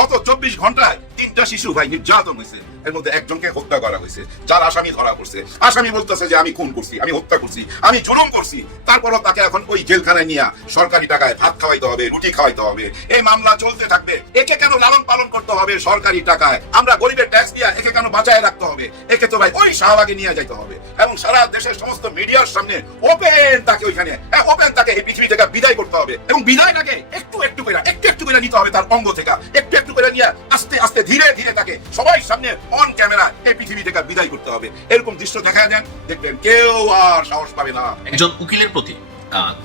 গত 24 ঘন্টায় 3টা শিশু ভাই নির্যাতন হয়েছে, এর মধ্যে একজনকে হত্যা করা হয়েছে, যার আসামি ধরা পড়ছে। আসামি বলতেছে যে আমি খুন করছি, আমি হত্যা করছি, আমি জুলুম করছি। তারপরও তাকে এখন ওই জেলখানায় নিয়ে সরকারি টাকায় ভাত খাওয়াইতে হবে, রুটি খাওয়াইতে হবে। এই মামলা চলতে থাকবে। একে কেন লালন পালন করতে হবে সরকারি টাকায়? আমরা গরিবের ট্যাক্স দিয়ে একে কেন বাঁচায় রাখতে হবে? একে তো ভাই ওই শাহবাগে নিয়ে যাইতে হবে এবং সারা দেশের সমস্ত মিডিয়ার সামনে ওপেন তাকে ওইখানে ওপেন তাকে এই পৃথিবী থেকে বিদায় করতে হবে এবং বিদায়টাকে একটু একটু করে নিতে হবে তার অঙ্গ থেকে, একটু একটু করে নিয়ে আস্তে আস্তে ধীরে ধীরে তাকে সবাই সামনে অন ক্যামেরা এই পৃথিবী থেকে বিদায় করতে হবে। এরকম দৃশ্য দেখা দেন, দেখবেন কেউ আর সাহস পাবে না। একজন উকিলের প্রতি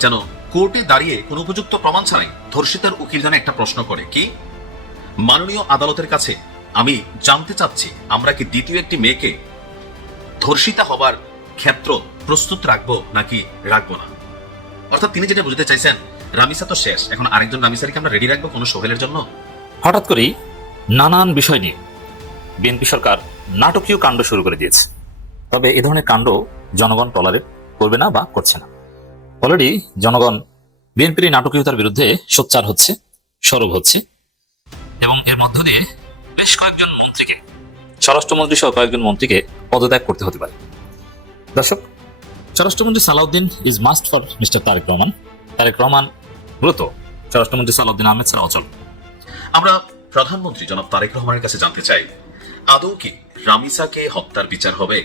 যেন কোর্টে দাঁড়িয়ে কোনো উপযুক্ত প্রমাণ ছাড়াই ধর্ষিতার উকিল যেন একটা প্রশ্ন করে, কি মাননীয় আদালতের কাছে আমি জানতে চাচ্ছি আমরা কি দ্বিতীয় একটি মেয়েকে ধর্ষিতা হবার ক্ষেত্র প্রস্তুত রাখবো নাকি রাখবো না। অর্থাৎ তিনি যেটা বুঝতে চাইছেন, রামিসা তো শেষ, এখন আরেকজন রামিসাকে আমরা রেডি রাখবো কোনো সোহেলের জন্য। হঠাৎ করেই নানান বিষয় নিয়ে বিএনপি সরকার নাটকীয় কাণ্ড শুরু করে দিয়েছে। তবে এ ধরনের কাণ্ড জনগণ টলারেট করবে না বা করছে না। অলরেডি জনগণ বিএনপির নাটকীয়তার বিরুদ্ধে সোচ্চার হচ্ছে, সরব হচ্ছে এবং এর মধ্য দিয়ে বেশ কয়েকজন মন্ত্রীকে, স্বরাষ্ট্রমন্ত্রী সহ কয়েকজন মন্ত্রীকে পদত্যাগ করতে হতে পারে। দর্শক, স্বরাষ্ট্রমন্ত্রী Salahuddin is must for mister Tarique Rahman. Tarique Rahman মূলত স্বরাষ্ট্রমন্ত্রী সালাউদ্দিন আহমেদ ছাড়া অচল। আমরা প্রধানমন্ত্রী জনাব তারেক রহমানের কাছে জানতে চাই, আদৌ কি রামিসাকে হত্যার বিচার হবে?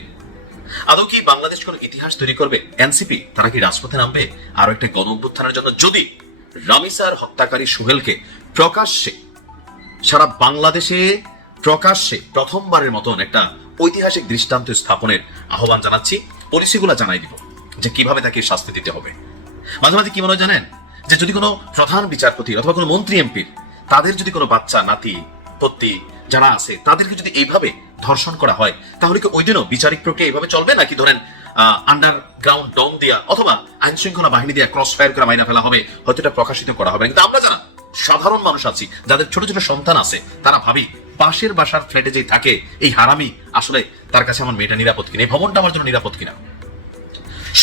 আদৌ কি বাংলাদেশ কোন ইতিহাস তৈরি করবে? এনসিপি তারা কি রাজপথে নামবে আরো একটা গণ অভ্যুত্থানের জন্য যদি রামিসার হত্যাকারী সোহেলকে প্রকাশ্যে সারা বাংলাদেশে প্রকাশ্যে প্রথমবারের মতন একটা ঐতিহাসিক দৃষ্টান্ত স্থাপনের আহ্বান জানাচ্ছি, পলিসিগুলো জানাই দিব যে কিভাবে তাকে শাস্তি দিতে হবে। মাঝে মাঝে কি মনে হয় জানেন, যে যদি কোনো প্রধান বিচারপতি অথবা কোনো মন্ত্রী এমপির তাদের যদি কোনো বাচ্চা নাতি পত্তি যারা আছে তাদেরকে যদি এইভাবে ধর্ষণ করা হয়, তাহলে কি ওই দিনও বিচারিক প্রক্রিয়া এইভাবে চলবে, নাকি ধরেন আন্ডারগ্রাউন্ড ডম দিয়া অথবা আইন শৃঙ্খলা বাহিনী দিয়া ক্রস ফায়ার করে মাইনা ফেলা হবে, হয়তো এটা প্রকাশিত করা হবে। কিন্তু আমরা যারা সাধারণ মানুষ আছি, যাদের ছোট ছোট সন্তান আছে, তারা ভাবি পাশের বাসার ফ্ল্যাটে যে থাকে এই হারামি, আসলে তার কাছে আমার মেয়েটা নিরাপদ কিনা, এই ভবনটা আমার জন্য নিরাপদ কিনা।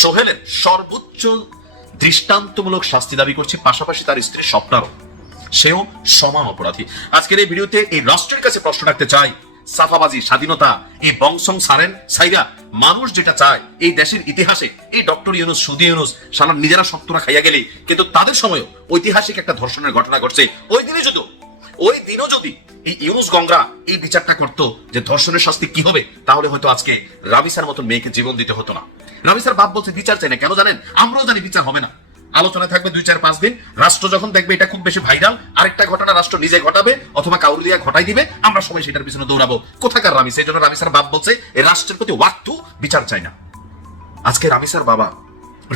সোহেলের সর্বোচ্চ দৃষ্টান্তমূলক শাস্তি দাবি করছে, পাশাপাশি তার স্ত্রীর স্বপ্নারও, সেও সমান অপরাধী। আজকের এই ভিডিওতে এই রাষ্ট্রের কাছে প্রশ্ন রাখতে চাই, সাফাবাজি, স্বাধীনতা, এই বংশং সারেন সাইরা মানুষ যেটা চায় এই দেশের ইতিহাসে, এই ডক্টর ইউনুস, সুদি ইউনুস সারা নিজেরা শক্তরা খাইয়া গেলে, কিন্তু তাদের সময়ও ঐতিহাসিক একটা ধর্ষণের ঘটনা ঘটছে। ওই দিনও যদি এই ইউনুস গঙ্গরা এই বিচারটা করতো যে ধর্ষণের শাস্তি কি হবে, তাহলে হয়তো আজকে রামিসার মতন মেয়েকে জীবন দিতে হতো না। রামিসার বাপ বলছে বিচার চাই না, কেন জানেন? আমরাও জানি বিচার হবে না, আলোচনায় থাকবে 2-4-5 দিন। রাষ্ট্র যখন দেখবে এটা খুব বেশি ভাইরাল, আরেকটা ঘটনা রাষ্ট্র নিজে ঘটাবে অথবা কাউর দিয়া ঘটাই দিবে, আমরা সবাই সেটার পিছনে দৌড়াবো। কোথাকার রামিসা? এই জন্য রামিসার বাপ বলছে এই রাষ্ট্রের প্রতি ওয়াক্তু বিচার চাই না। আজকে রামিসার বাবা,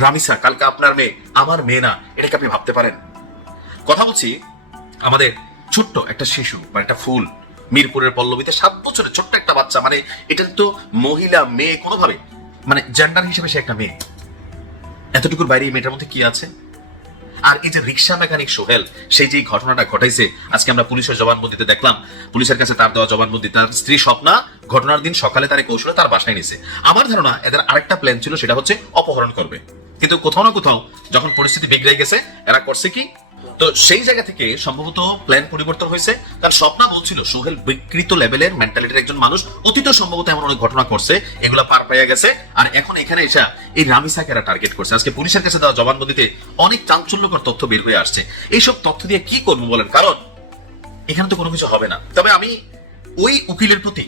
রামিসা কালকে আপনার মেয়ে, আমার মেয়ে না, এটাকে আপনি ভাবতে পারেন? কথা বলছি আমাদের ছোট্ট একটা শিশু বা একটা ফুল, মিরপুরের পল্লবীতে 7 বছরের ছোট্ট একটা বাচ্চা, মানে এটা তো মহিলা মেয়ে কোনোভাবে, মানে জেন্ডার হিসেবে সে একটা মেয়ে। এতটুকুর বাইরে এই মেয়েটার মধ্যে কি আছে? আর এই যে রিক্সা মেকানিক সোহেল, সেই যে ঘটনাটা ঘটাইছে, আজকে আমরা পুলিশের জবানবন্দিতে দেখলাম, পুলিশের কাছে তার দেওয়া জবানবন্দি, তার স্ত্রী স্বপ্না ঘটনার দিন সকালে তার কৌশলে তার বাসায় নিছে। আমার ধারণা এদের আরেকটা প্ল্যান ছিল, সেটা হচ্ছে অপহরণ করবে। কিন্তু কোথাও না কোথাও যখন পরিস্থিতি বিগড়ে গেছে, এরা করছে কি, তো সেই জায়গা থেকে সম্ভবত প্ল্যান পরিবর্তন হয়েছে। কারণ স্বপ্না বলছিল সোহেল বিকৃত লেভেলের মেন্টালিটির একজন মানুষ, অতীত সম্ভবত এমন অনেক ঘটনা করছে, এগুলা পার পাইয়া গেছে, আর এখন এখানে এসে এই রামিসাকে এরা টার্গেট করছে। আজকে পুলিশের কাছে দেওয়া জবানবন্দিতে অনেক চাঞ্চল্যকর তথ্য বের হয়ে আসছে। এইসব তথ্য দিয়ে কি করবো বলেন? কারণ এখানে তো কোনো কিছু হবে না। তবে আমি ওই উকিলের প্রতি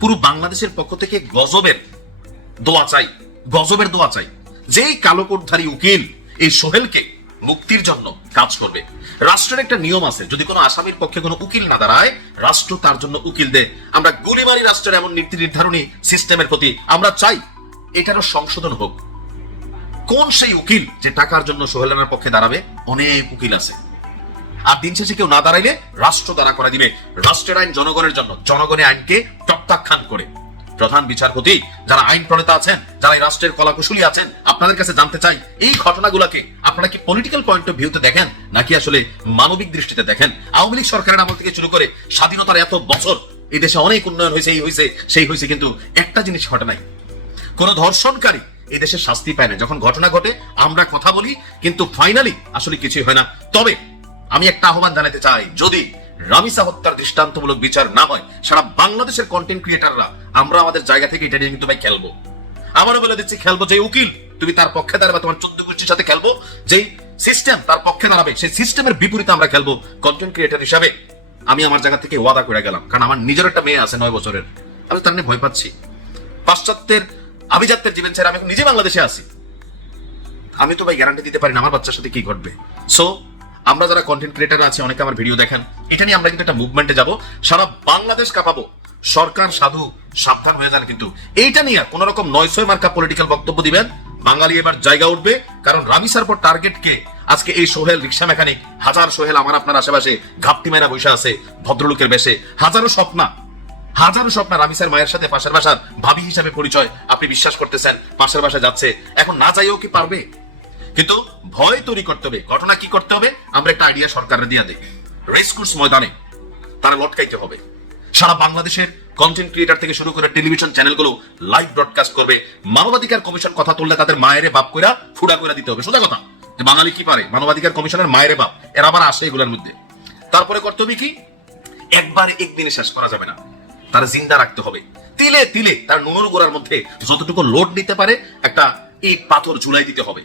পুরো বাংলাদেশের পক্ষ থেকে গজবের দোয়া চাই, যেই কালো কোটধারী উকিল এই সোহেলকে মুক্তির জন্য কাজ করবে। রাষ্ট্রের একটা নিয়ম আছে, যদি কোনো আসামির পক্ষে কোনো উকিল না দাঁড়ায়, রাষ্ট্র তার জন্য উকিল দেয়। আমরা গুলিমারি রাষ্ট্রের এমন নীতি নির্ধারণী সিস্টেমের প্রতি আমরা চাই এটারও সংশোধন হোক। কোন সেই উকিল যে টাকার জন্য সোহেল রানার পক্ষে দাঁড়াবে? অনেক উকিল আছে, আর দিন শেষে কেউ না দাঁড়াইলে রাষ্ট্র দ্বারা করে দিবে। রাষ্ট্রের আইন জনগণের জন্য, জনগণের আইনকে প্রত্যাখ্যান করে। প্রধান বিচারপতি, যারা আইন প্রণেতা আছেন, যারা এই রাষ্ট্রের কলাকুশলী আছেন, আপনাদের কাছে জানতে চাই এই ঘটনাগুলোকে আপনারা কি পলিটিক্যাল পয়েন্ট অফ ভিউতে দেখেন নাকি আসলে মানবিক দৃষ্টিতে দেখেন? আওয়ামী লীগ সরকারের আমল থেকে শুরু করে স্বাধীনতার এত বছর এই দেশে অনেক উন্নয়ন হয়েছে, এই হয়েছে সেই হয়েছে, কিন্তু একটা জিনিস ঘটে নাই, কোন ধর্ষণকারী এই দেশে শাস্তি পায় না। যখন ঘটনা ঘটে আমরা কথা বলি, কিন্তু ফাইনালি আসলে কিছুই হয় না। তবে আমি একটা আহ্বান জানাতে চাই, যদি রামিসা হত্যার দৃষ্টান্তমূলক বিচার না হয়, সারা বাংলাদেশের কন্টেন্ট ক্রিয়েটাররা আমরা আমাদের জায়গা থেকে এটা নিয়ে কিন্তু ভাই খেলবো। আমারও বলে দিচ্ছি, খেলবো। যে উকিল তুমি তার পক্ষে দাঁড়াবে, তোমার 14 গোষ্ঠীর সাথে খেলবো। যেই সিস্টেম তার পক্ষে দাঁড়াবে, সেই সিস্টেমের বিপরীতে আমরা খেলবো। কন্টেন্ট ক্রিয়েটার হিসাবে আমি আমার জায়গা থেকে ওয়াদা করে গেলাম, কারণ আমার নিজের একটা মেয়ে আছে 9 বছরের, আমি তার নিয়ে ভয় পাচ্ছি। পাশ্চাত্যের আভিজাত্যের জীবন ছেড়ে আমি এখন নিজে বাংলাদেশে আছি। আমি তো ভাই গ্যারান্টি দিতে পারি না আমার বাচ্চার সাথে কি ঘটবে। সো আমরা যারা কন্টেন্ট ক্রিয়েটার আছি, অনেকে আমার ভিডিও দেখেন, এটা নিয়ে আমরা কিন্তু একটা মুভমেন্টে যাব, সারা বাংলাদেশ কাঁপাবো। সরকার সাধু সাবধান হয়ে যান, কিন্তু এইটা নিয়ে কোন রকম 900 মার্কা পলিটিক্যাল বক্তব্য দিবেন, বাঙালি এবার জায়গা উঠবে। কারণ রামিসার পর টার্গেট কে? আজকে এই সোহেল রিক্সা মেকানিক, হাজার সোহেল আমার আপনার আশেপাশে ঘাপটি মেরা বসে আছে ভদ্রলোকের বেশে। হাজারো স্বপ্ন রামিসার মায়ের সাথে পাশের বাসার ভাবি হিসাবে পরিচয়, আপনি বিশ্বাস করতেছেন পাশের বাসায় যাচ্ছে, এখন না যাইও কি পারবে? কিন্তু ভয় তৈরি করতে হবে। ঘটনা কি করতে হবে? আমরা একটা আইডিয়া সরকারের দিয়ে দিই, রেসকোর্স ময়দানে তারা লটকাইতে হবে। সারা বাংলাদেশের কন্টেন্ট ক্রিয়েটার থেকে শুরু করে টেলিভিশন চ্যানেলগুলো লাইভ ব্রডকাস্ট করবে। মানবাধিকার কমিশন কথা তুললে তাদের মায়েরে বাপ কইরা ফুড়া কইরা দিতে হবে। সোজা কথা, বাঙালি কি পারে? মানবাধিকার কমিশনের মায়েরে বাপ, এরা আবার আসে এগুলোর মধ্যে। তারপরে করতে হবে কি? একবার একদিনে শেষ করা যাবে না, তারা জিন্দা রাখতে হবে। তিলে তিলে তার নুনুর গোড়ার মধ্যে যতটুকু লোড নিতে পারে একটা ইট পাথর ঝুলাই দিতে হবে।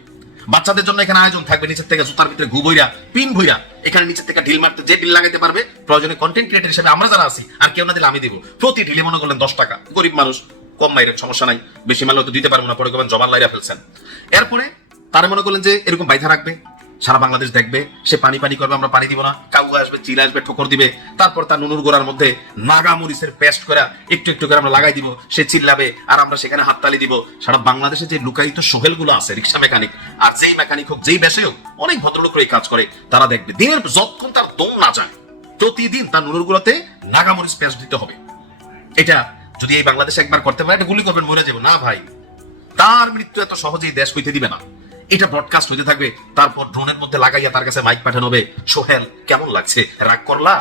বাচ্চাদের জন্য এখানে আয়োজন থাকবে, নিচের থেকে জুতার ভিতরে ঘু বইরা পিন ভইরা এখানে নিচের থেকে ঢিল মারতে, যে ঢিল লাগাইতে পারবে প্রয়োজনে কন্টেন্ট ক্রিয়েটর হিসেবে আমরা যারা আছি, আর কেউ না দিলে আমি দিব। প্রতি ঢিলে মনে করলেন 10 টাকা, গরিব মানুষ কম মাইরের সমস্যা নাই, বেশি মারলে তো দিতে পারবো না, পরে কবেন জবান লাইরা ফেলছেন। এরপরে তারা মনে করলেন যে এরকম বাইধা রাখবে, সারা বাংলাদেশ দেখবে, সে পানি পানি করবে, আমরা পানি দিব না, কাউ আসবে, চিলা আসবে, ঠোকর দিবে, তারপর তার নুনুর গোড়ার মধ্যে নাগা মরিচের পেস্ট করে একটু একটু করে আমরা লাগাই দিব, সে চিল্লাবে আর আমরা সেখানে হাততালি দিব। সারা বাংলাদেশে যে লুকায়িত সোহেল গুলো আছে, রিক্সা মেকানিক, আর যেই মেকানিক হোক, যেই বেশে হোক, অনেক ভদ্রলোক এই কাজ করে, তারা দেখবে দিনের যতক্ষণ তার দম না যায়, প্রতিদিন তার নুনুর গুলোতে নাগা মরিচ পেস্ট দিতে হবে। এটা যদি এই বাংলাদেশে একবার করতে পারে, এটা গুলি করবেন, মরে যাবো না ভাই। তার মৃত্যু এত সহজেই দেশ হইতে দিবে না। এটা ব্রডকাস্ট হইতে থাকবে, তারপর ড্রোনের মধ্যে লাগাইয়া তার কাছে মাইক পাঠানো হবে, সোহেল কেমন লাগছে, রাগ করলা?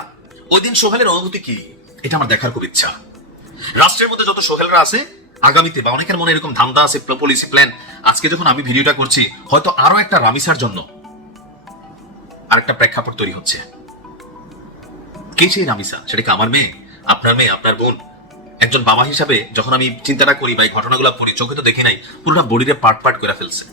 ওই দিন সোহেলের অনুভূতি কি, এটা আমার দেখার খুব ইচ্ছা। রাষ্ট্রের মধ্যে যত সোহেলরা আছে, আগামীতে বা অনেকের মনে এরকম ধান্দা আছে, পলিসি প্ল্যান, আজকে যখন আমি ভিডিওটা করছি, হয়তো আরো একটা রামিসার জন্য আরেকটা প্রেক্ষাপট তৈরি হচ্ছে। কে সেই রামিসা? সেটা কি আমার মেয়ে, আপনার মেয়ে, আপনার বোন? একজন বাবা হিসাবে যখন আমি চিন্তাটা করি বা এই ঘটনাগুলো পড়ি, চোখে তো দেখি নাই, পুরোটা বডিতে পার্ট পার্ট করে ফেলছে।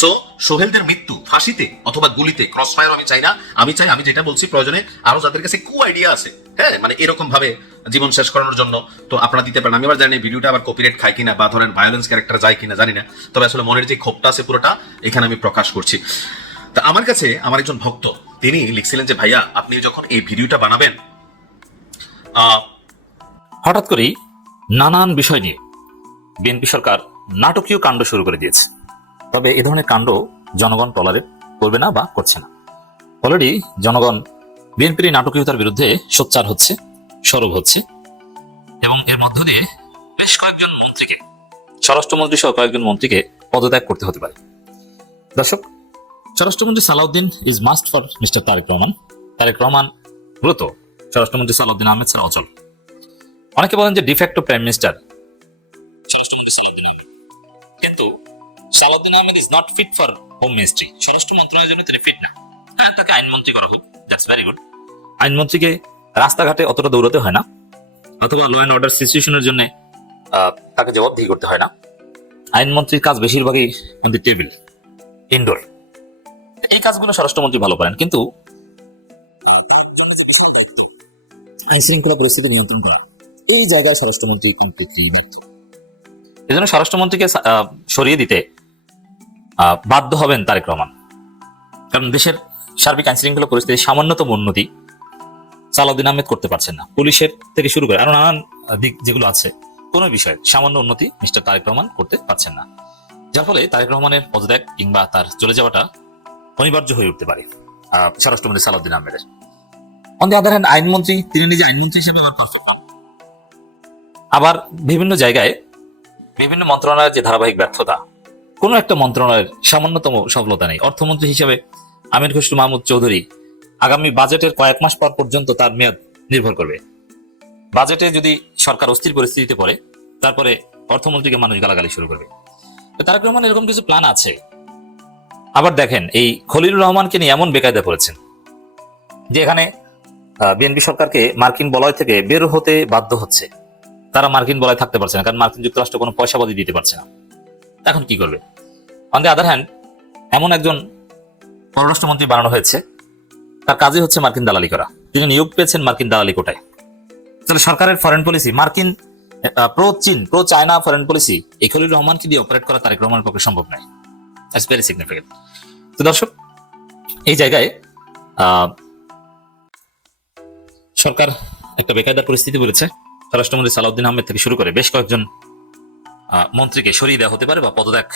সো সোহেলদের মৃত্যু ফাঁসিতে অথবা গুলিতে, ক্রস ফায়ার আমি চাই না। আমি চাই, আমি যেটা বলছি, প্রয়োজনে আরো যাদের কাছে কু আইডিয়া আছে, হ্যাঁ, মানে এরকম ভাবে জীবন শেষ করানোর জন্য, তো আপনারা দিতে পারেন। আমি আবার জানি ভিডিওটা আবার কপিরাইট খায় কিনা বা ধরেন ভায়োলেন্স ক্যারেক্টার যায় কিনা জানি না, তবে আসলে মনের যে ক্ষোভটা আছে পুরোটা এখানে আমি প্রকাশ করছি। তা আমার কাছে আমার একজন ভক্ত, তিনি লিখছিলেন যে ভাইয়া আপনি যখন এই ভিডিওটা বানাবেন, হঠাৎ করেই নানান বিষয় নিয়ে বিএনপি সরকার নাটকীয় কাণ্ড শুরু করে দিয়েছে। তবে এ ধরনের কাণ্ড জনগণ টলারেট করবে না বা করছে না। অলরেডি জনগণ বিএনপির এই নাটকীয়তার বিরুদ্ধে সোচ্চার হচ্ছে, সরব হচ্ছে, এবং এর মধ্য দিয়ে বেশ কয়েকজন মন্ত্রীকে, স্বরাষ্ট্রমন্ত্রী সহ কয়েকজন মন্ত্রীকে পদত্যাগ করতে হতে পারে। দর্শক, স্বরাষ্ট্রমন্ত্রী Salahuddin is must for mister Tarique Rahman. Tarique Rahman মূলত স্বরাষ্ট্রমন্ত্রী সালাউদ্দিন আহমেদ ছাড়া অচল। অনেকে বলেন যে ডিফ্যাক্টো প্রাইম মিনিস্টার স্বরাষ্ট্রমন্ত্রী সালাউদ্দিন আহমেদ, কিন্তু Salahuddin Ahmed is not fit for home ministry. স্বরাষ্ট্র মন্ত্রণালয়ের জন্য তিনি ফিট না। হ্যাঁ, তাকে আইনমন্ত্রী করা হোক, দ্যাটস ভেরি গুড। আইনমন্ত্রীকে রাস্তাঘাটে অতটা দৌড়াতে হয় না, অথবা ল অ্যান্ড অর্ডার সিচুয়েশনের জন্য তাকে জবাবদিহি করতে হয় না। আইনমন্ত্রীর কাজ বেশিরভাগই অন দি টেবিল, ইনডোর। এই কাজগুলো স্বরাষ্ট্রমন্ত্রী ভালো পারেন, কিন্তু আইন শৃঙ্খলা পরিস্থিতি নিয়ন্ত্রণ করা, এই জায়গায় স্বরাষ্ট্রমন্ত্রী কিন্তু কি নেই। এই জন্য স্বরাষ্ট্রমন্ত্রীকে সরিয়ে দিতে বাধ্য হবেন তারেক রহমান। কারণ দেশের সার্বিক আইন শৃঙ্খলা পরিস্থিতির সামান্যতম উন্নতি সালাউদ্দিন আহমেদ করতে পারছেন না। পুলিশের থেকে শুরু করে আরো নানান দিক যেগুলো আছে, কোনো বিষয়ে সামান্য উন্নতি মিস্টার তারেক রহমান করতে পারছেন না, যার ফলে তারেক রহমানের পদত্যাগ কিংবা তার চলে যাওয়াটা অনিবার্য হয়ে উঠতে পারে স্বরাষ্ট্রমন্ত্রী সালাউদ্দিন আহমেদের। অন দি আদার হ্যান্ড, আইনমন্ত্রী, তিনি নিজে আইনমন্ত্রী হিসেবে আবার বিভিন্ন জায়গায় বিভিন্ন মন্ত্রণালয়ের যে ধারাবাহিক ব্যর্থতা, কোনো একটা মন্ত্রণালয়ের সামান্যতম সফলতা নেই। অর্থমন্ত্রী হিসেবে আমির খসরু মাহমুদ চৌধুরী, আগামী বাজেটের কয়েক মাস পর পর্যন্ত তার মেয়াদ নির্ভর করবে। বাজেটে যদি সরকার অস্থির পরিস্থিতিতে পড়ে, তারপরে অর্থমন্ত্রীকে মানুষ গালাগালি শুরু করবে। তারেক রহমান এরকম কিছু প্ল্যান আছে। আবার দেখেন, এই খলিলুর রহমানকে নিয়ে এমন বেকায়দা করেছেন যে এখানে বিএনপি সরকারকে মার্কিন বলয় থেকে বের হতে বাধ্য হচ্ছে। তারা মার্কিন বলয় থাকতে পারছে না, কারণ মার্কিন যুক্তরাষ্ট্র কোনো পয়সাবাদী দিতে পারছে না। এখন কি করবে? অন দ্য আদার হ্যান্ড, এমন একজন পররাষ্ট্রমন্ত্রী বানানো হয়েছে, তার কাজই হচ্ছে মার্কিন দালালি করা। তিনি নিয়োগ পেয়েছেন মার্কিন দালালি কোটায়। তাহলে সরকারের ফরেন পলিসি, মার্কিন প্রো চীন, প্রো চায়না ফরেন পলিসি, এই খলিলুর রহমানকে দিয়ে অপারেট করা তারেক রহমানের পক্ষে সম্ভব নয়। That's very significant. তো দর্শক, এই জায়গায় সরকার একটা বেকায়দার পরিস্থিতি বলেছে। স্বরাষ্ট্রমন্ত্রী সালাউদ্দিন আহমেদ থেকে শুরু করে বেশ কয়েকজন মন্ত্রীকে সরিয়ে দেওয়া হতে পারে বা পদত্যাগ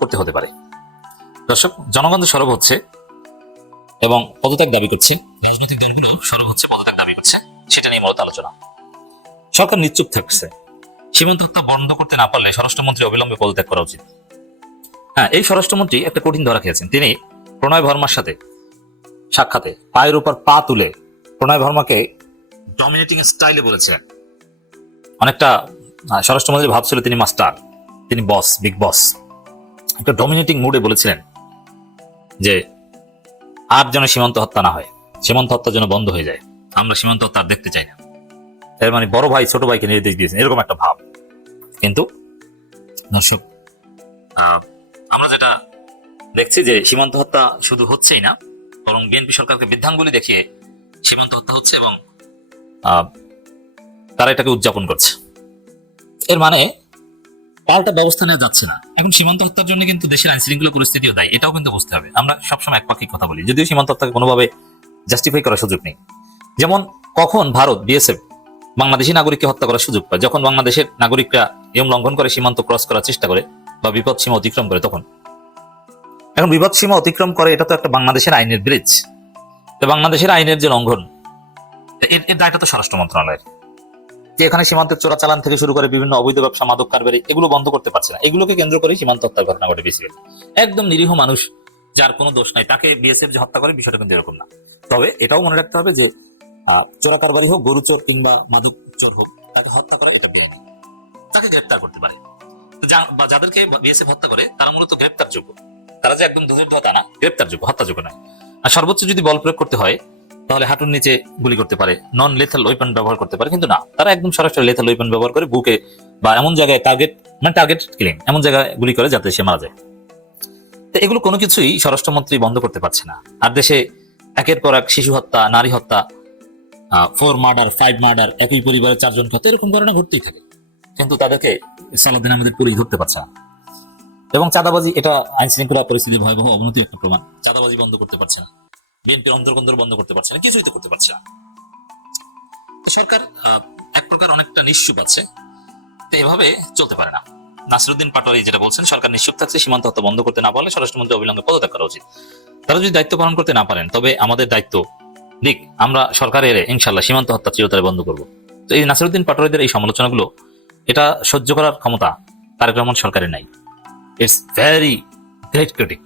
করতে হতে পারে। দর্শক, জনগণ সরব হচ্ছে এবং পদত্যাগ দাবি করছে, রাজনৈতিক দলগুলো সরব হচ্ছে, পদত্যাগ দাবি করছে, সেটা নিয়ে মূলত আলোচনা। সরকার নিশ্চুপ থাকছে। সীমান্ত হত্যা বন্ধ করতে না পারলে স্বরাষ্ট্রমন্ত্রী অবিলম্বে পদত্যাগ করা উচিত। হ্যাঁ, এই স্বরাষ্ট্রমন্ত্রী একটা কঠিন ধরা খেয়েছেন। তিনি প্রণয় ভর্মার সাথে সাক্ষাতে পায়ের উপর পা তুলে প্রণয় ভর্মাকে ডমিনেটিং স্টাইলে বলেছিলেন। অনেকটা স্বরাষ্ট্রমন্ত্রী ভাবছিল তিনি মাস্টার, তিনি বস, বিগ বস। একটা ডমিনেটিং মুডে বলেছিলেন যে আর যেন সীমান্ত হত্যা না হয়, সীমান্ত হত্যা যেন বন্ধ হয়ে যায়, আমরা সীমান্ত হত্যা আর দেখতে চাই না। এর মানে বড় ভাই ছোট ভাইকে নির্দেশ দিয়েছেন, এরকম একটা ভাব। কিন্তু দর্শক, আমরা যেটা দেখছি যে সীমান্ত হত্যা শুধু হচ্ছেই না, বরং বিএনপি সরকারকে বৃদ্ধাঙ্গুলি দেখিয়ে সীমান্ত হত্যা হচ্ছে এবং তারা এটাকে উদযাপন করছে। এর মানে পাল্টা ব্যবস্থা নেওয়া যাচ্ছে না। এখন সীমান্ত হত্যার জন্য কিন্তু দেশের আইন শৃঙ্খলা পরিস্থিতিও দায়ী, এটাও কিন্তু বুঝতে হবে। আমরা সবসময় একপাক্ষিক কথা বলি, যদিও সীমান্ত হত্যাকে কোনোভাবে জাস্টিফাই করার সুযোগ নেই। যেমন কখন ভারত বিএসএফ বাংলাদেশি নাগরিককে হত্যা করার সুযোগ পায়? যখন বাংলাদেশের নাগরিকরা নিয়ম লঙ্ঘন করে সীমান্ত ক্রস করার চেষ্টা করে বা বিপদ সীমা অতিক্রম করে তখন। এখন বিপদ সীমা অতিক্রম করে, এটা তো একটা বাংলাদেশের আইনের ব্রিজ। তো বাংলাদেশের আইনের যে লঙ্ঘন, এর দায়টা তো স্বরাষ্ট্র মন্ত্রণালয়ের। যে এখানে সীমান্তের চোরাচালান থেকে শুরু করে বিভিন্ন অবৈধ ব্যবসা, মাদক কারবারি, এগুলো বন্ধ করতে পারছে না। এগুলোকে কেন্দ্র করে সীমান্ত হত্যার ঘটনা ঘটে বেশিরভাগ। একদম নিরীহ মানুষ, যার কোনো দোষ নাই, তাকে বিএসএফ যে হত্যা করে, বিষয়টা কিন্তু এরকম না। তবে এটাও মনে রাখতে হবে যে চোরা কারবারি হোক, গরু চোর কিংবা মাদক চোর হোক, তাকে হত্যা করা এটা বেআইনি। তাকে গ্রেপ্তার করতে পারে, বা যাদেরকে বিএসএফ হত্যা করে তারা মূলত গ্রেপ্তার যোগ্য। তারা যে একদম দুধের ধোয়া তা না, গ্রেপ্তার যোগ্য, হত্যাযোগ্য নয়। আর সর্বোচ্চ যদি বল প্রয়োগ করতে হয় তাহলে হাঁটুর নিচে গুলি করতে পারে, নন লেথাল ওয়েপন ব্যবহার করতে পারে। কিন্তু না, তারা একদম সরাসরি লেথাল ওয়েপন ব্যবহার করে বুকে বা এমন জায়গায় টার্গেট কিলিং, এমন জায়গায় গুলি করে যাতে সে মারা যায়। তো এগুলো কোনো কিছুই স্বরাষ্ট্রমন্ত্রী বন্ধ করতে পারছে না। আর দেশে একের পর এক শিশু হত্যা, নারী হত্যা, 4 মার্ডার, 5 মার্ডার, একই পরিবারের 4 জন হত্যা, এরকম ঘটনা ঘটতেই থাকে। কিন্তু তাদেরকে সালাউদ্দিন আহমেদের পুলিশ ধরতে পারছে না। এবং চাঁদাবাজি, এটা আইন শৃঙ্খলা পরিস্থিতির ভয়াবহ অবনতির একটা প্রমাণ। চাঁদাবাজি বন্ধ করতে পারছে না, বিএনপির অন্তর্কন্দর বন্ধ করতে পারছে না, কিছুই তো করতে পারছে না। সরকার এক প্রকার অনেকটা নিশ্চুপ আছে। তো এভাবে চলতে পারে না। নাসিরউদ্দিন পাটোয়ারি যেটা বলছেন, সরকার নিশ্চুপ থাকছে, সীমান্ত হত্যা বন্ধ করতে না পারলে স্বরাষ্ট্রমন্ত্রী অবিলম্বে পদত্যাগ করা উচিত। তারা যদি দায়িত্ব পালন করতে না পারেন, তবে আমাদের দায়িত্ব দিক, আমরা সরকারে এলে ইনশাল্লাহ সীমান্ত হত্যা চিরতরে বন্ধ করবো। তো এই নাসিরউদ্দিন পাটোয়ারিদের এই সমালোচনাগুলো, এটা সহ্য করার ক্ষমতা তারেক রহমান সরকারের নাই। It's very great critic.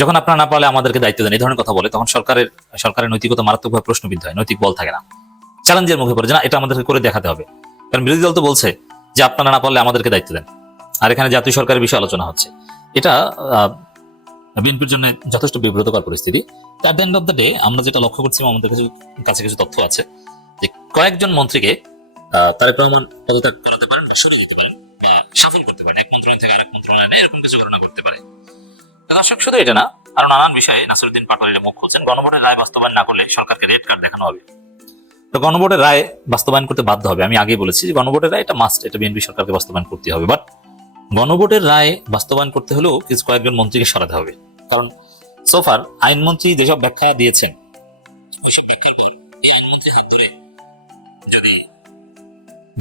যখন আপনারা না পারলে আমাদেরকে দায়িত্ব দেন, এই ধরনের কথা বলে, তখন সরকারের নৈতিকতা মারাত্মকভাবে প্রশ্নবিদ্ধ হয়, নৈতিক বল থাকে না, চ্যালেঞ্জের মুখে পড়ে যে না, এটা আমাদেরকে করে দেখাতে হবে। কারণ বিরোধী দল তো বলছে যে আপনারা না পারলে আমাদেরকে দায়িত্ব দেন, আর এখানে জাতীয় সরকারের বিষয়ে আলোচনা হচ্ছে। এটা বিএনপির জন্য যথেষ্ট বিব্রতকর পরিস্থিতি। At the end of the day আমরা যেটা লক্ষ্য করছি, আমাদের কাছে কিছু তথ্য আছে যে কয়েকজন মন্ত্রীকে তারেক রহমান পদত্যাগ করাতে পারেন বা সরিয়ে দিতে পারেন বা সাফল করতে পারেন, এক মন্ত্রণালয় থেকে আরেক মন্ত্রণালয়ে, এরকম কিছু ঘটনা ঘটতে পারে। দর্শক, শুধু এটা না, আরো নানান বিষয়ে নাসিরউদ্দিন পাটোয়ারিরা মুখ খুলছেন। গণভোটের রায় বাস্তবায়ন না করলে সরকারকে রেড কার্ড দেখানো হবে। তো গণভোটের রায় বাস্তবায়ন করতে বাধ্য হবে। আমি আগেই বলেছি যে গণভোটের রায় এটা মাস্ট, এটা বিএনপি সরকারকে বাস্তবায়ন করতে হবে। বাট গণভোটের রায় বাস্তবায়ন করতে হলেও কিছু কয়েকজন মন্ত্রীকে সরাতে হবে। কারণ সোফার আইনমন্ত্রী যেসব ব্যাখ্যা দিয়েছেন, ওইসব ব্যাখ্যার পর এই আইনমন্ত্রী হাত ধরে যদি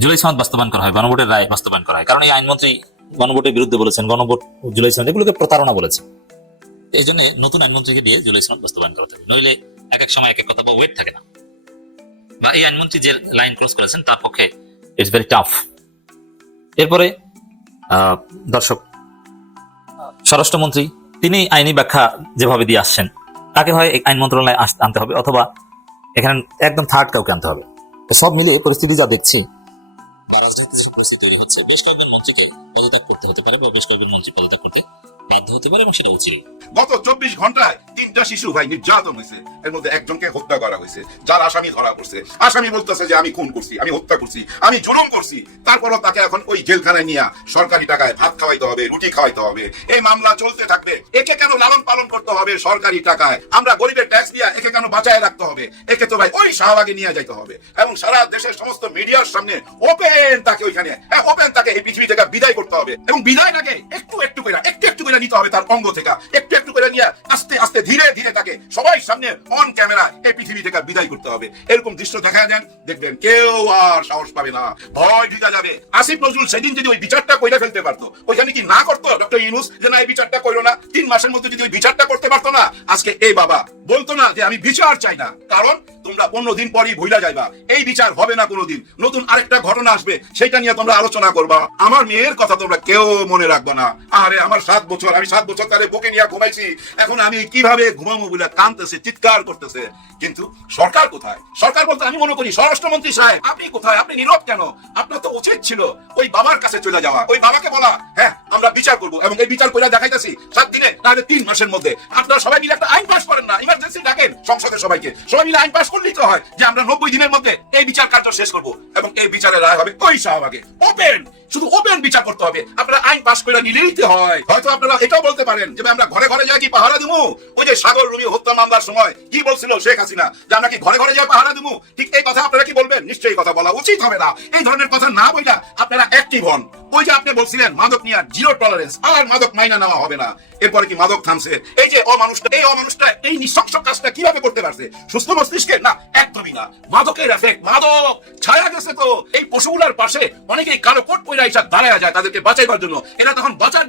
জুলাই সনদ বাস্তবায়ন করা হয়, গণভোটের রায় বাস্তবায়ন করা হয়, কারণ এই আইনমন্ত্রী গণভোটের বিরুদ্ধে বলেছেন, গণভোট, জুলাই সনদ, এগুলোকে প্রতারণা বলেছেন। এই জন্য নতুন আইনমন্ত্রীকে দিয়ে জুলাই সনদ বাস্তবায়ন করাতে হবে, নইলে এক এক সময় এক এক কথা বা ওয়েট থাকে না। বা এই আইনমন্ত্রী যে লাইন ক্রস করেছেন তার পক্ষে ইটস ভেরি টাফ। এরপরে দর্শক, স্বরাষ্ট্রমন্ত্রী তিনি আইনি ব্যাখ্যা যেভাবে দিয়ে আসছেন, তাকে হয় আইন মন্ত্রণালয়ে আনতে হবে, অথবা এখানে একদম থার্ড কাউকে আনতে হবে। তো সব মিলিয়ে পরিস্থিতি যা দেখছি বা রাজনীতিতে যে পরিস্থিতি তৈরি হচ্ছে, বেশ কয়েকজন মন্ত্রীকে পদত্যাগ করতে হতে পারে বা বেশ কয়েকজন মন্ত্রী পদত্যাগ করতে বাধ্য হতে পারে এবং সেটা উচিত। গত 24 ঘন্টায় 3টা শিশু ভাই নির্যাতন হয়েছে, এর মধ্যে একজনকে হত্যা করা হয়েছে, যার আসামি ধরা পড়ছে। আসামি বলতেছে যে আমি খুন করছি, আমি হত্যা করছি, আমি জুলুম করছি। তারপরও তাকে এখন ওই জেলখানায় নিয়ে সরকারি টাকায় ভাত খাওয়াইতে হবে, রুটি খাওয়াইতে হবে। এই মামলা চলতে থাকবে। একে কেন লালন পালন করতে হবে সরকারি টাকায়? আমরা গরিবের ট্যাক্স দিয়ে একে কেন বাঁচায় রাখতে হবে? একে তো ভাই ওই শাহবাগে নিয়ে যাইতে হবে এবং সারা দেশের সমস্ত মিডিয়ার সামনে ওপেন তাকে ওইখানে ওপেন তাকে এই পৃথিবী থেকে বিদায় করতে হবে এবং বিদায়টাকে একটু একটু করে নিতে হবে তার অঙ্গ থেকে, একটু একটু করে নিয়ে আস্তে আস্তে ধীরে ধীরে তাকে সবাই সামনে অন ক্যামেরা এই পৃথিবী থেকে বিদায় করতে হবে। এরকম দৃশ্য দেখা দেন, দেখবেন কেউ আর সাহস পাবে না, ভয় ঢুকে যাবে। আসিফ নজরুল সেদিন যদি ওই বিচারটা কইরা ফেলতে পারতো, ওইখানে কি না করতো ডক্টর ইউনূস যে না এই বিচারটা কইলো না, 3 মাসের মধ্যে যদি ওই বিচারটা করতে পারতো না, আজকে এই বাবা বলতো না যে আমি বিচার চাই না। কারণ তোমরা 15 দিন পরই ভুলা যাইবা, এই বিচার হবে না কোনোদিন, নতুন আরেকটা ঘটনা আসবে, সেটা নিয়ে তোমরা আলোচনা করবা। আমার মেয়ের কথা তোমরা কেউ মনে রাখবা না। আরে আমার 7 বছর, আমি 7 বছর তারে বুকে নিয়ে ঘুমাইছি, এখন আমি কিভাবে ঘুমাবো বলে কাঁদতেছে, চিৎকার করতেছে। কিন্তু সরকার কোথায়? সরকার বলতে আমি মনে করি স্বরাষ্ট্রমন্ত্রী সাহেব আপনি কোথায়? আপনি নীরব কেন? আপনার তো উচিত ছিল ওই বাবার কাছে চলে যাওয়া, ওই বাবাকে বলা হ্যাঁ আমরা বিচার করবো এবং এই বিচার করে দেখাইতেছি 7 দিনে তাহলে 3 মাসের মধ্যে। আপনারা সবাই মিলে একটা আইন পাস করেন না, ইমার্জেন্সি ডাকেন সংসদের সবাইকে, সবাই মিলে আইন পাস করলেই তো হয় যে আমরা 90 দিনের মধ্যে এই বিচার কার্য শেষ করবো এবং এই বিচারের রায় হবে ওই শাহবাগে। ওপেন, শুধু ওপেন বিচার করতে হবে। আপনারা আইন পাস করে নিলেই তো হয়। হয়তো আপনারা এটাও বলতে পারেন যে আমরা ঘরে ঘরে যাই কি পাহারা দেবো? ওই যে সাগর রুমি হত্যা মামলার সময় কি বলছিল শেখ হাসিনা যে আমরা কি ঘরে ঘরে যাই পাহারা দেবো, ঠিক এই কথা আপনারা কি বলবেন? নিশ্চয়ই কথা বলা উচিত হবে না। এই ধরনের কথা না বইলা আপনারা অ্যাক্টিভ হন। ওই যে আপনি বলছিলেন মাদক নিয়ে জিরো টলারেন্স, আর মাদক মাইনা নেওয়া হবে না। এরপরে কি মাদক থামছে? এই যে অমানুষটা এই নৃশংস কাজটা কিভাবে করতে পারছে? সুস্থ মস্তিষ্কে? না, একদমই না। মাদকের এফেক্ট, মাদক ছায়া গেছে তো এই পশুগুলার পাশে অনেকেই কালো কোট পয়রা এসে দাঁড়ায় যায় তাদেরকে বাঁচাইবার জন্য। এরা তখন বাঁচার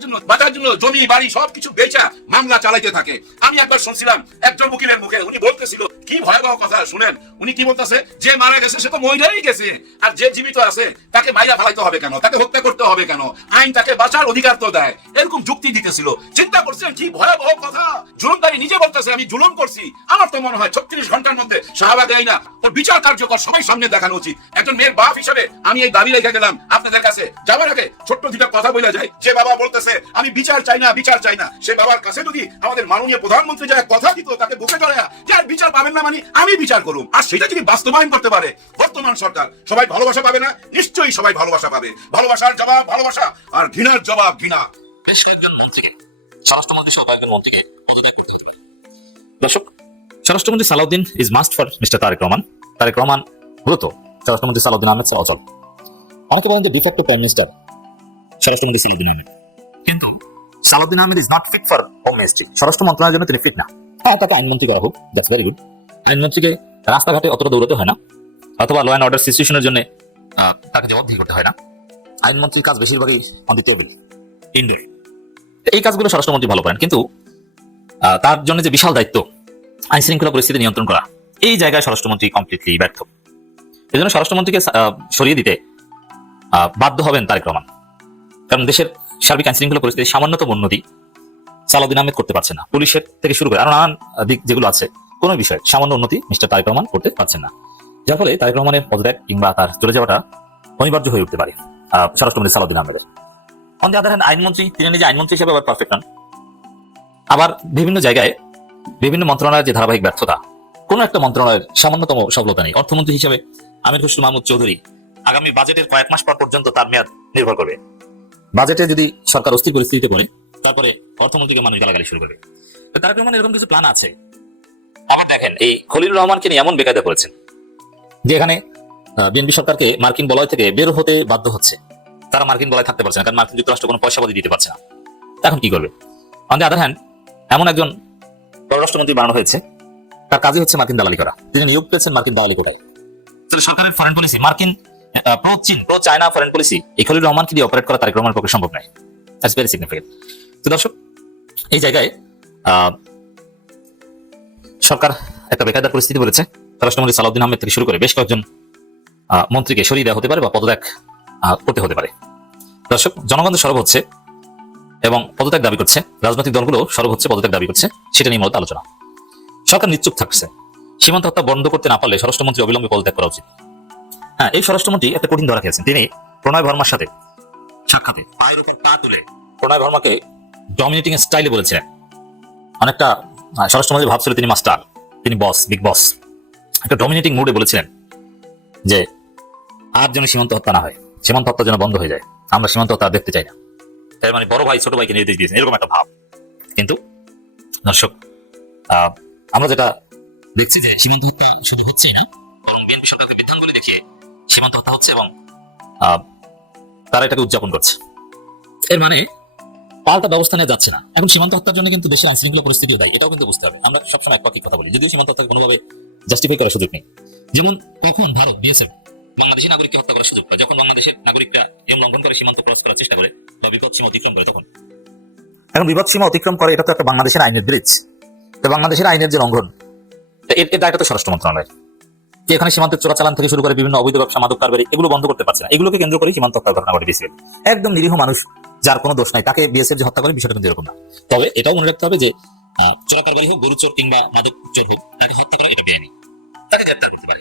জন্য জমি বাড়ি সবকিছু বেচা মামলা চালাইতে থাকে। আমি একবার শুনছিলাম একজন উকিলের মুখে, উনি বলতেছিল কি ভয়াবহ কথা শুনেন। উনি কি বলতেছে, যে মারা গেছে সে তো মহিলাই গেছে, আর যে জীবিত আছে তাকে মাইরা ফেলাইতে হবে কেন, তাকে হত্যা করতে হবে কেন? আইন তাকে বাঁচার অধিকার তো দেয়। এরকম যুক্তি দিতেছিল। চিন্তা করছেন কি ভয়াবহ কথা? জুলুমকারী নিজে বলতেছে আমি জুলুম করছি। আমার তো মনে হয় 36 ঘন্টার মধ্যে শাহবাগে আইনা ওর বিচার কার্যকর সবাই সামনে দেখানো উচিত। একজন মেয়ের বাপ হিসেবে আমি এই দাবি রেখে গেলাম আপনাদের কাছে। যাবার আগে ছোট্ট দুটা কথা বলে যায়। যে বাবা বলতেছে আমি বিচার চাই না, বিচার চাই না, সে বাবার কাছে যদি আমাদের মাননীয় প্রধানমন্ত্রী যায় কথা দিত তাকে বুকে জড়ায়া যে আর বিচার পাবেন না মানে আমি বিচার করুম, আর সেটা যদি বাস্তবায়ন করতে পারে বর্তমান সরকার, সবাই ভালোবাসা পাবে না? নিশ্চয়ই সবাই ভালোবাসা পাবে। ভালোবাসার জবাব ভালোবাসা, আর ঘৃণার জবাব ঘৃণা। বেশ কয়েকজন মন্ত্রীকে, স্বরাষ্ট্রমন্ত্রী সহ কয়েকজন মন্ত্রীকে পদত্যাগ করতে হতে পারে। দর্শক, স্বরাষ্ট্রমন্ত্রী Salahuddin is must for mister Tarique Rahman. Tarique Rahman মূলত স্বরাষ্ট্রমন্ত্রী সালাউদ্দিন আহমেদ ছাড়া অচল। অনেকে বলেন যে ডিফ্যাক্টো প্রাইম মিনিস্টার স্বরাষ্ট্রমন্ত্রী সালাউদ্দিন আহমেদ, কিন্তু Salahuddin Ahmed is not fit for home ministry. স্বরাষ্ট্র মন্ত্রণালয়ের জন্য তিনি ফিট না। হ্যাঁ, তাকে আইনমন্ত্রী করা হোক, দ্যাটস ভেরি গুড। আইনমন্ত্রীকে রাস্তাঘাটে অতটা দৌড়াতে হয় না, অথবা ল অ্যান্ড অর্ডার সিচুয়েশনের জন্য তাকে জবাবদিহি করতে হয় না। আইনমন্ত্রীর কাজ বেশিরভাগই অন দি টেবিল, ইনডোর। এই কাজগুলো স্বরাষ্ট্রমন্ত্রী ভালো পারেন, কিন্তু তার জন্য যে বিশাল দায়িত্ব আইন শৃঙ্খলা পরিস্থিতি নিয়ন্ত্রণ করা, এই জায়গায় স্বরাষ্ট্রমন্ত্রী কমপ্লিটলি ব্যর্থ। এই জন্য স্বরাষ্ট্রমন্ত্রীকে সরিয়ে দিতে বাধ্য হবেন তারেক রহমান। কারণ দেশের সার্বিক আইন শৃঙ্খলা পরিস্থিতির সামান্যতম উন্নতি সালাউদ্দিন আহমেদ করতে পারছে না। পুলিশের থেকে শুরু করে আরো নানান দিক যেগুলো আছে, কোনো বিষয়ে সামান্য উন্নতি মিস্টার তারেক রহমান করতে পারছেন না। যার ফলে তারেক রহমানের পদত্যাগ কিংবা তার চলে যাওয়াটা অনিবার্য হয়ে উঠতে পারে স্বরাষ্ট্রমন্ত্রী সালাউদ্দিন আহমেদের। অন দি আদার হ্যান্ড, আইনমন্ত্রী তিনি নিজে আইনমন্ত্রী হিসেবে আবার পারফেক্ট নন। আবার বিভিন্ন জায়গায় বিভিন্ন মন্ত্রণালয়ের যে ধারাবাহিক ব্যর্থতা, কোনো একটা মন্ত্রণালয়ের সামান্যতম সফলতা নেই। অর্থমন্ত্রী হিসেবে আমির খসরু মাহমুদ চৌধুরী আগামী বাজেটের কয়েক মাস পর পর্যন্ত তার মেয়াদ নির্ভর করবে। বাজেটে যদি সরকার অস্থির পরিস্থিতিতে পড়ে, তারপরে অর্থমন্ত্রীকে মানুষ গালাগালি শুরু করবে। তারেক রহমান এরকম কিছু প্ল্যান আছে। আবার দেখেন, এই খলিলুর রহমানকে নিয়ে এমন বেকায়দা করেছেন যে এখানে বিএনপি সরকারকে মার্কিন বলয় থেকে বের হতে বাধ্য হচ্ছে। তারা মার্কিন বলয় থাকতে পারছে না, কারণ মার্কিন যুক্তরাষ্ট্র কোনো পয়সাপাতি দিতে পারছে না। এখন কি করবে? অন দি আদার হ্যান্ড, এমন একজন পররাষ্ট্রমন্ত্রী বানানো হয়েছে, তার কাজই হচ্ছে মার্কিন দালালি করা। তিনি নিয়োগ পেয়েছেন মার্কিন দালালি কোটায়। সরকারের ফরেন পলিসি, মার্কিন প্রো চীন প্রো চায়না ফরেন পলিসি, এই খলিলুর রহমানকে দিয়ে অপারেট করা তারেক রহমানের পক্ষে সম্ভব নয়। That's very significant. তো দর্শক, এই জায়গায় সরকার একটা বেকায়দার পরিস্থিতি বলেছে। স্বরাষ্ট্রমন্ত্রী সালাউদ্দিন আহমেদ থেকে শুরু করে বেশ কয়েকজন মন্ত্রীকে সরিয়ে দেওয়া হতে পারে বা পদত্যাগ করতে হতে পারে। দর্শক, জনগণ সরব হচ্ছে এবং পদত্যাগ দাবি করছে, রাজনৈতিক দলগুলো সরব হচ্ছে, পদত্যাগ দাবি করছে, সেটা নিয়ে মূলত আলোচনা। সরকার নিশ্চুপ থাকছে। সীমান্ত হত্যা বন্ধ করতে না পারলে স্বরাষ্ট্রমন্ত্রী অবিলম্বে পদত্যাগ করা উচিত। হ্যাঁ, এই স্বরাষ্ট্রমন্ত্রী একটা কঠিন ধরা খেয়েছেন। তিনি প্রণয় ভার্মার সাথে সাক্ষাতে পায়ের উপর পা তুলে প্রণয় ভার্মাকে ডমিনেটিং স্টাইলে বলেছিলেন। অনেকটা স্বরাষ্ট্রমন্ত্রী ভাবছিল তিনি মাস্টার, তিনি বস, বিগ বস। একটা ডমিনেটিং মুডে বলেছিলেন যে আর যেন সীমান্ত হত্যা না হয়, সীমান্ত হত্যা যেন বন্ধ হয়ে যায়, আমরা সীমান্ত হত্যা আর দেখতে চাই না। তার মানে বড় ভাই ছোট ভাইকে নির্দেশ দিয়েছেন, এরকম একটা ভাব। কিন্তু দর্শক, আমরা যেটা দেখছি যে সীমান্ত হত্যা শুধু হচ্ছেই না, বরং বিএনপি সরকারকে বিধান বলে দেখিয়ে সীমান্ত হত্যা হচ্ছে এবং তারা এটাকে উদযাপন করছে। এর মানে পাল্টা ব্যবস্থা নেওয়া যাচ্ছে না। এখন সীমান্ত হত্যার জন্য কিন্তু দেশের আইন শৃঙ্খলা পরিস্থিতিও দায়ী, এটাও কিন্তু বুঝতে হবে। আমরা সবসময় একপাক্ষিক কথা বলি, যদিও সীমান্ত হত্যাকে কোনোভাবে জাস্টিফাই করার সুযোগ নেই। যেমন কখন ভারত বিএসএফ বাংলাদেশি নাগরিককে হত্যা করার সুযোগ পায়, যখন বাংলাদেশের নাগরিকরা নিয়ম লঙ্ঘন করে সীমান্ত ক্রস করার চেষ্টা করে বা বিপদ সীমা অতিক্রম করে তখন। এখন বিপদ সীমা অতিক্রম করে, এটা তো একটা বাংলাদেশের আইনের ব্রিজ। তো বাংলাদেশের আইনের যে লঙ্ঘন, এর দায়টা তো স্বরাষ্ট্র মন্ত্রণালয়। যে এখানে সীমান্তের চোরাচালান থেকে শুরু করে বিভিন্ন অবৈধ ব্যবসা, মাদক কারবারি, এগুলো বন্ধ করতে পারছে না। এগুলোকে কেন্দ্র করে সীমান্ত হত্যার ঘটনা ঘটে বিএসএফ। একদম নিরীহ মানুষ, যার কোনো দোষ নাই, তাকে বিএসএফ যে হত্যা করে, বিষয়টা কিন্তু এরকম না। তবে এটাও মনে রাখতে হবে যে চোরা কারবারি হোক, গরু চোর কিংবা মাদক চোর হোক, তাকে হত্যা করা এটা বেআইনি, তাকে গ্রেপ্তার করতে পারে।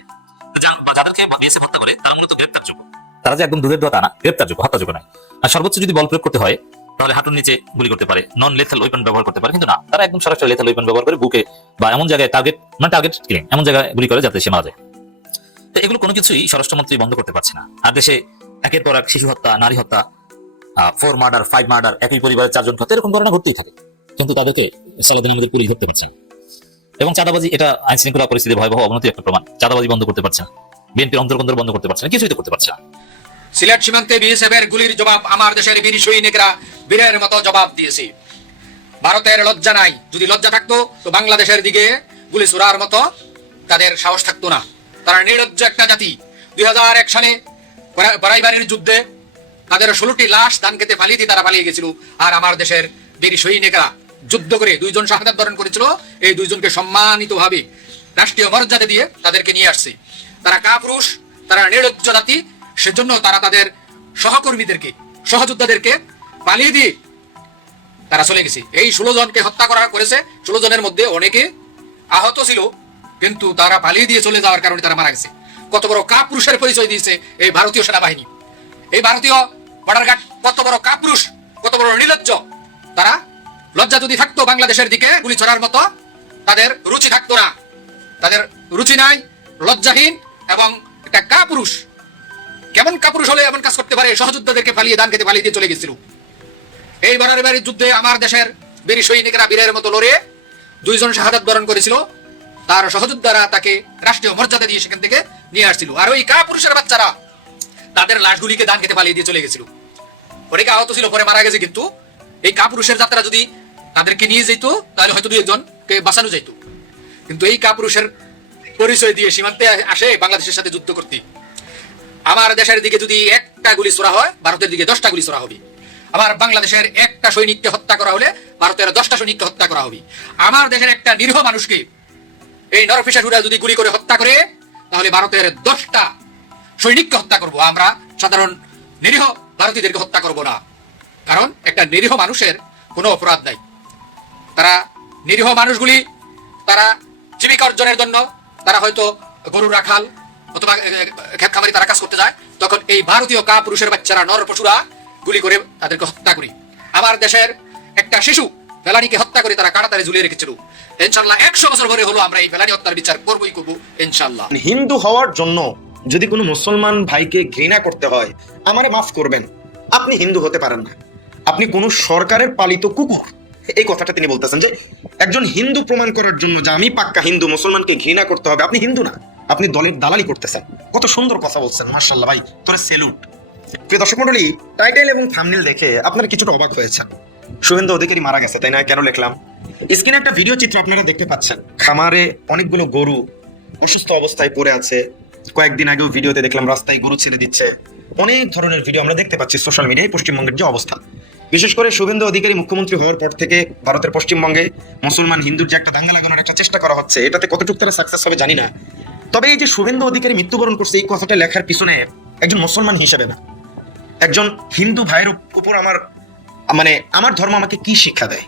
যাদেরকে বিএসএফ হত্যা করে তারা মূলত গ্রেপ্তারযোগ্য, তারা যে একদম দুধের দোয়া তা না, গ্রেপ্তারযোগ্য, হত্যাযোগ্য নয়। আর সর্বোচ্চ যদি বল প্রয়োগ করতে হয় তাহলে হাঁটুর নিচে গুলি করতে পারে, নন লেথাল ওয়েপন ব্যবহার করতে পারে। কিন্তু না, তারা একদম সরাসরি লেথাল ওয়েপন ব্যবহার করে বুকে বা এমন জায়গায় টার্গেট কিলিং, এমন জায়গায় গুলি করে যাতে সে মারা যায়। তো এগুলো কোনো কিছুই স্বরাষ্ট্রমন্ত্রী বন্ধ করতে পারছে না। আর দেশে একের পর এক শিশু হত্যা, নারী হত্যা, 4 মার্ডার 5 মার্ডার, একই পরিবারের 4 জন হত্যা, এরকম ঘটনা ঘটতেই থাকে। কিন্তু তাদেরকে সারাদিন আমাদের পুলিশ ধরতে পারছে না। এবং চাঁদাবাজি, এটা আইন শৃঙ্খলা পরিস্থিতির ভয়াবহ অবনতির একটা প্রমাণ। চাঁদাবাজি বন্ধ করতে পারছে না, বিএনপির অন্তর্কন্দর বন্ধ করতে পারছে না, কিছুই তো করতে পারছে না। সিলেট সীমান্তে বিএসএফ এর গুলির জবাব আমার দেশের বীর সৈনিকরা বীরের মতো জবাব দিয়েছে। ভারতের লজ্জা নাই, যদি লজ্জা থাকতো তো বাংলাদেশের দিকে গুলি ছোড়ার মতো তাদের সাহস থাকতো না। তারা নির্লজ্জ একটা জাতি। 2001 সালে বড়াইবাড়ির যুদ্ধে তাদের 16টি লাশ ধান খেতে পালিয়ে দিয়ে তারা পালিয়ে গেছিল। আর আমার দেশের বীর সৈনিকরা যুদ্ধ করে 2 জন শাহাদাত বরণ করেছিল। এই 2 জনকে সম্মানিত ভাবে রাষ্ট্রীয় মর্যাদা দিয়ে তাদেরকে নিয়ে আসছে। তারা কাপুরুষ, তারা নির্লজ্জ জাতি। সেজন্য তারা তাদের সহকর্মীদেরকে, সহযোদ্ধাদেরকে পালিয়ে দিয়ে তারা চলে গেছে। এই 16 জনকে হত্যা করেছে। 16 জনের মধ্যে অনেকে আহত ছিল, কিন্তু তারা পালিয়ে দিয়ে চলে যাওয়ার কারণে তারা মারা গেছে। কত বড় কাপুরুষের পরিচয় দিয়েছে এই ভারতীয় সেনাবাহিনী। এই ভারতীয় বর্ডার গার্ড কত বড় কাপুরুষ, কত বড় নির্লজ্জ। তারা লজ্জা যদি থাকতো বাংলাদেশের দিকে গুলি ছড়ার মতো, তাদের রুচি থাকতো না। তাদের রুচি নাই, লজ্জাহীন এবং একটা কাপুরুষ। কেমন কাপুরুষ হলে এমন কাজ করতে পারে? সহযোদ্ধাদেরকে পালিয়ে ধান খেতে পালিয়ে দিয়ে চলে গেছিল। এই বর্ডারের যুদ্ধে আমার দেশের বীর সৈনিকরা বীরের মতো লড়ে 2 জন শাহাদাত বরণ করেছিল। তার সহযোদ্ধারা তাকে রাষ্ট্রীয় মর্যাদা দিয়ে সেখান থেকে নিয়ে আসছিল। আর ওই কাপুরুষের বাচ্চারা তাদের লাশগুলিকে ধান খেতে পালিয়ে দিয়ে চলে গেছিল। অনেকে আহত ছিল, পরে মারা গেছে। কিন্তু এই কাপুরুষের যাত্রা যদি তাদেরকে নিয়ে যেত তাহলে হয়তো 2 জনকে বাঁচানো যেত। কিন্তু এই কাপুরুষের পরিচয় দিয়ে সীমান্তে আসে বাংলাদেশের সাথে যুদ্ধ করতে। আমার দেশের দিকে যদি একটা গুলি ছোড়া হয়, ভারতের দিকে 10টা গুলি ছোড়া হবে। আমার বাংলাদেশের একটা সৈনিককে হত্যা করা হলে ভারতের 10টা সৈনিককে হত্যা করা হবে। আমার দেশের একটা নিরীহ মানুষকে এই নরফিসাররা যদি গুলি করে হত্যা করে, তাহলে ভারতের 10টা সৈনিককে হত্যা করব। আমরা সাধারণ নিরীহ ভারতীয়দেরকে হত্যা করব না, কারণ একটা নিরীহ মানুষের কোনো অপরাধ নাই। তারা নিরীহ মানুষগুলি তারা জীবিকা অর্জনের জন্য তারা হয়তো গরু রাখাল অথবা ক্ষেত খামারি তারা কাজ করতে যায়, তখন এই ভারতীয় কাপুরুষের বাচ্চারা নরপশুরা গুলি করে তাদেরকে হত্যা করি। আমার দেশের একটা শিশু ফেলানিকে হত্যা করে তারা কাঁটাতারে ঝুলিয়ে রেখেছিল। ইনশাআল্লাহ 100 বছর পরে হলো আমরা এই ফেলানি হত্যার বিচার করবই করব ইনশাআল্লাহ। হিন্দু হওয়ার জন্য যদি কোনো মুসলমান ভাইকে ঘৃণা করতে হয়, আমারে মাফ করবেন, আপনি হিন্দু হতে পারেন না, আপনি কোন সরকারের পালিত কুকুর। এই কথাটা তিনি বলতেছেন যে একজন হিন্দু প্রমাণ করার জন্য যে আমি পাক্কা হিন্দু, মুসলমানকে ঘৃণা করতে হবে। আপনি হিন্দু না, আপনি দলের দালালি করতেছেন। কত সুন্দর কথা বলছেন, মাশাআল্লাহ ভাই, তোরে সেলুট। প্রিয় দর্শক মণ্ডলী, টাইটেল এবং থাম্বনেল দেখে আপনারা কিছুটা অবাক হয়েছেন। শুভেন্দু অধিকারী মারা গেছে, তাই না? কেন লিখলাম? স্ক্রিনে একটা ভিডিও চিত্র আপনারা দেখতে পাচ্ছেন। খামারে অনেকগুলো গরু অসুস্থ অবস্থায় পড়ে আছে। কয়েকদিন আগেও ভিডিওতে দেখলাম রাস্তায় গরু ছেড়ে দিচ্ছে। অনেক ধরনের ভিডিও আমরা দেখতে পাচ্ছি সোশ্যাল মিডিয়ায় পশ্চিমবঙ্গের যে অবস্থা। বিশেষ করে শুভেন্দু অধিকারী মুখ্যমন্ত্রী হওয়ার পর থেকে ভারতের পশ্চিমবঙ্গে মুসলমান হিন্দুর যে একটা দাঙ্গা লাগানোর একটা চেষ্টা করা হচ্ছে, এটাতে কতটুকু তারা সাকসেস হবে জানি না। তবে এই যে শুভেন্দু অধিকারী মৃত্যুবরণ করছে, এই কথাটা লেখার পিছনে একজন মুসলমান হিসেবে না, একজন হিন্দু ভাইয়ের উপর আমার ধর্ম আমাকে কি শিক্ষা দেয়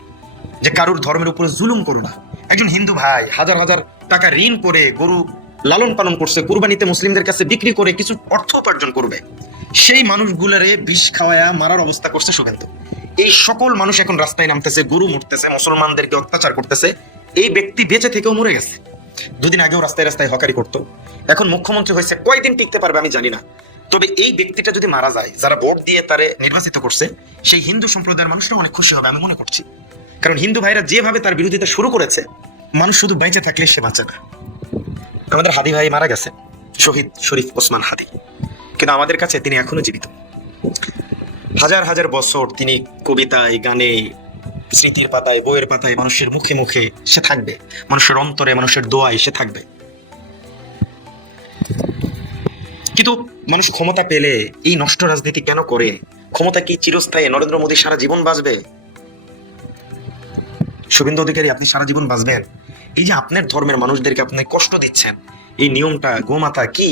যে কারুর ধর্মের উপর জুলুম করো না। একজন হিন্দু ভাই হাজার হাজার টাকা ঋণ করে গরু লালন পালন করছে, কুরবানিতে মুসলিমদের কাছে বিক্রি করে কিছু অর্থ উপার্জন করবে, সেই মানুষগুলারে বিষ খাওয়ায়া মারার অবস্থা করছে শুভেন্দু। এই সকল মানুষ এখন রাস্তায় নামতেছে, গরু মরতেছে, মুসলমানদেরকে অত্যাচার করতেছে, এই ব্যক্তি বেঁচে থেকেও মরে গেছে। দুদিন আগেও রাস্তায় রাস্তায় হকারি করতো, এখন মুখ্যমন্ত্রী হয়েছে, কয়দিন টিকতে পারবে আমি জানি না। তবে এই ব্যক্তিটা যদি মারা যায়, যারা ভোট দিয়ে তারে নির্বাচিত করছে, সেই হিন্দু সম্প্রদায়ের মানুষরা অনেক খুশি হবে আমি মনে করছি। কারণ হিন্দু ভাইরা যেভাবে তার বিরোধিতা শুরু করেছে, মানুষ শুধু বেঁচে থাকলে সে বাঁচে না। আমাদের হাদি ভাই মারা গেছে, শহীদ শরীফ ওসমান হাদি, কিন্তু আমাদের কাছে তিনি এখনো জীবিত। হাজার হাজার বছর তিনি কবিতায়, গানে, স্মৃতির পাতায়, বইয়ের পাতায়, মানুষের মুখে মুখে সে থাকবে, মানুষের অন্তরে, মানুষের দোয়ায় সে থাকবে। কিন্তু মানুষ ক্ষমতা পেলে এই নষ্ট রাজনীতি কেন করে? ক্ষমতা কি চিরস্থায়ী? নরেন্দ্র মোদী সারা জীবন বাঁচবে? শুভেন্দু অধিকারী আপনি সারা জীবন বাঁচবেন? এই যে আপনার ধর্মের মানুষদেরকে আপনি কষ্ট দিচ্ছেন, এই নিয়মটা গোমাতা কি?